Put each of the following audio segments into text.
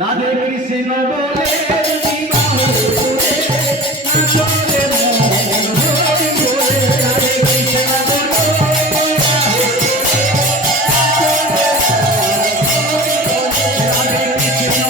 রাধে কৃষ্ণ বলে বিবাহ করে নাচরে মন হরি বলে রাধে কৃষ্ণ বলে রাধে কৃষ্ণ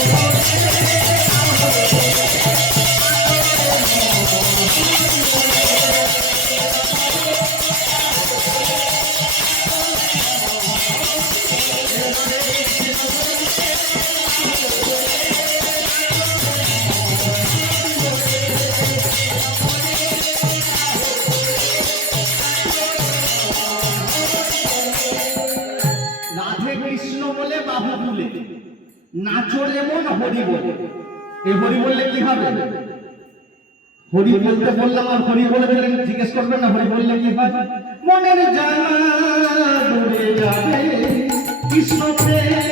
কৃষ্ণ বলে বাহু তুলে নাচরে মন হরি বলে। এই হরি বললে কি হবে? হরি বলতে বললাম আর হরি বলে দিলেন, জিজ্ঞেস করবেন না হরি বললে কি হয়? মনের জানা দূরে যাবে কৃষ্ণ প্রেম